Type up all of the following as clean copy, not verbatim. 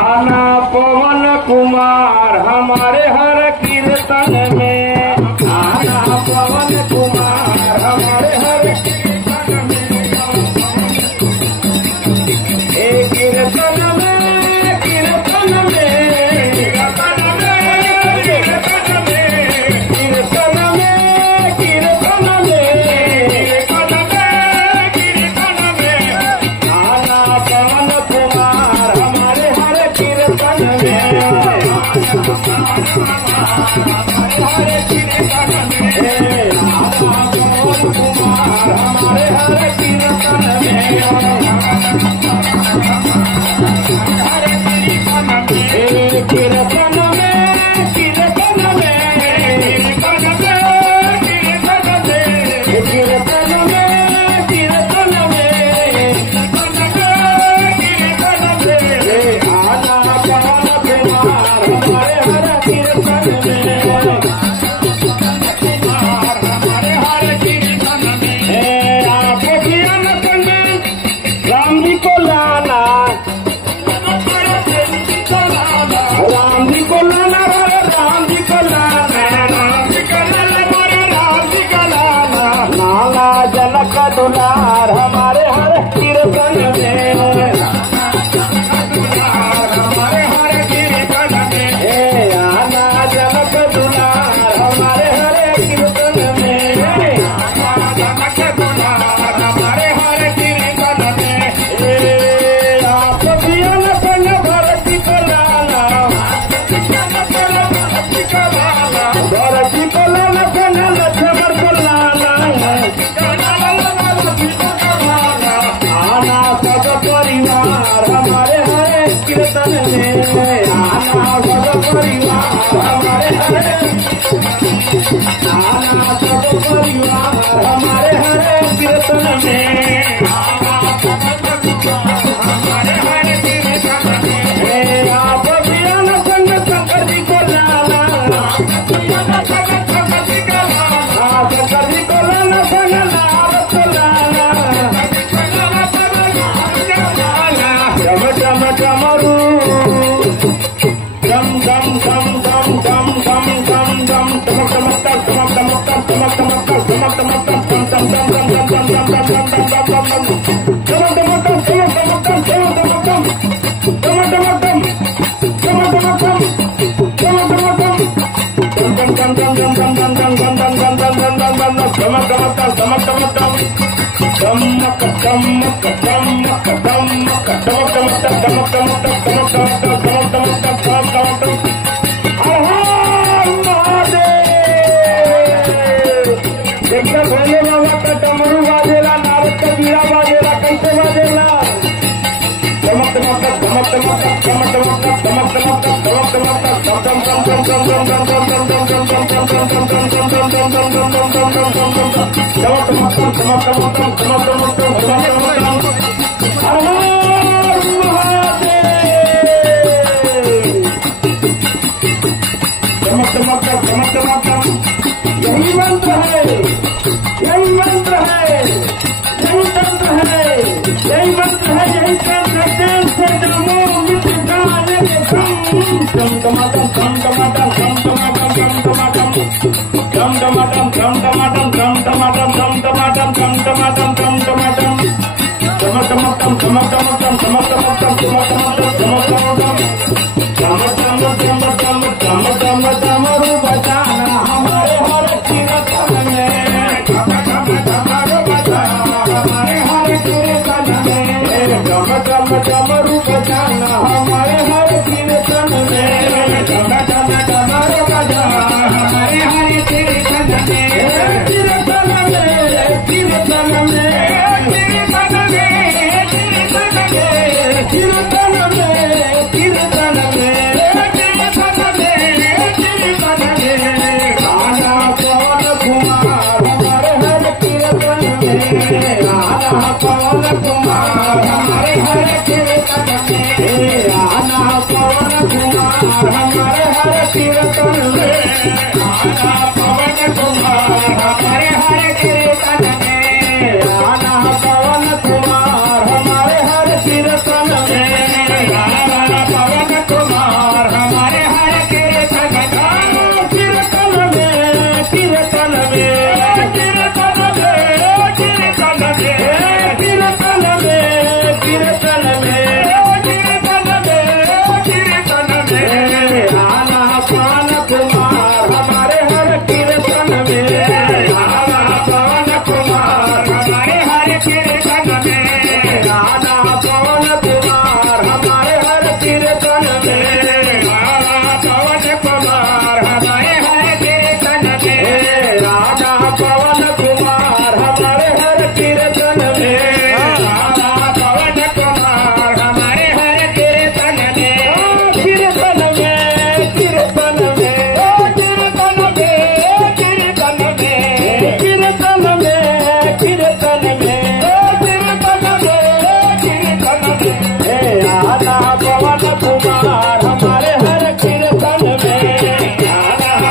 आना पवन कुमार हमारे हर कीर्तन में, आना पवन कुमार हमारे हर कीर्तन में, कीर्तन में कीर्तन में कीर्तन में कीर्तन में आना पवन कुमार हमारे हर कीर्तन में, हमारे कीर्तन में हमारे हर कीर्तन जनक दुलार हमारे हर कीर्तन में, हमारे हर कीर्तन में आना जनक दुलार हमारे हर कीर्तन में, जनक दुलार हमारे हर कीर्तन में आप पियन सन भरती को लाना, भरती को लाना सन लक्ष्मण को लाना, आना सब परिवार हमारे हरे कीर्तन में, आना सब परिवार हमारे हरे, आना सब परिवार हमारे हरे कीर्तन में, हमारे हरे कीर्तन में आप पियन संग शंकर जी को लाना, शंकर जी को लाना संग लाभ को लाना, डम डम डमरू डम डम डम डम डम डम डम डम टमक टमक टमक टमक टमक टमक टमक टमक टम टम डम डम डम डम डम डम डम डम भोले बाबा का डमरू बाजेला, नारद का बीड़ा बाजेला, कैसे बाजेला चमक चमक चमक चमक चमक चमक चमक चमक यही मंत्र है, यही मंत्र है, यही तंत्र है, यही मंत्र है, यही तंत्र है, से नमो मित्र जाने धम टमाटम धम टमाटम धम टमाटम धम टमाटम धम टमाटम धम टमाटम धम टमाटम धम टमाटम धम टमाटम धम टमाटम टमाटम टमाटम टमाटम डमरू बजाना हमारे हर कीर्तन में, डमरू बजाना हमारे हर कीर्तन में, डमरू बजाना हमारे हर कीर्तन में, डमरू बजाना हमारे हर कीर्तन में, कीर्तन में कीर्तन में कीर्तन में कीर्तन में कीर्तन में आना पवन कुमार हमारे हर कीर्तन में, आना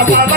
बाबा